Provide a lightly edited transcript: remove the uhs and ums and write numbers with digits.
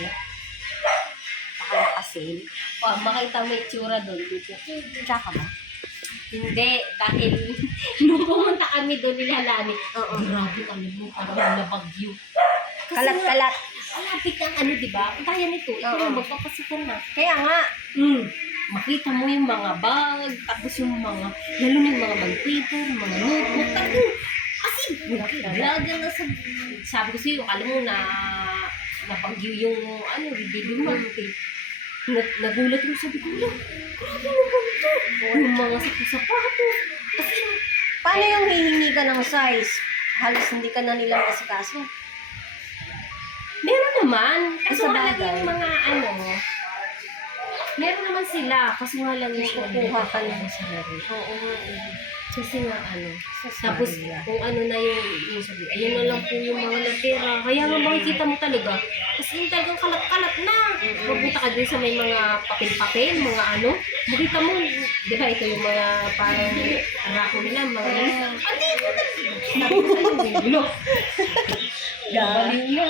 market. Baka nakasale. Makita mo yung itsura doon dito. Tsaka ba? Hindi, dahil nung pumunta kami doon nilalani, Oo. grabe alam mo, parang nabagyo. Kalat-kalat. Malapit ng ano, di ba? Kaya nito, ito Oo. na magpapasikan na. Kaya nga. Makita mo yung mga bag, tapos yung mga, lalo na yung mga bag paper, mga notebook, tapos, kasi, naglaga na sabi ko sa'yo, alam mo na, nabagyo yung, baby market. Nagulat mo, sabi ko, grabe naman ito. Yung mga sapatos. Kasi, Paano yung hihingi ka ng size? Halos hindi ka na nila masikaso. meron naman. Kasi Sa nga lang bagay. yung mga meron naman sila. Kasi nga lang yung Kukuha ka lang. Oo. Kasi nga Sa tapos Maria. kung ano na yung sabi, ayun na lang po yung mga natira. Kaya nga makikita mo talaga. Kasi yung talagang kalat-kalat na. Mabuta ka dun sa may mga papel-papel, mga makita mo, di ba ito yung mga parang arako nila, mga hindi mo na. Sabi ko sa'yo, look. Gabaliw na.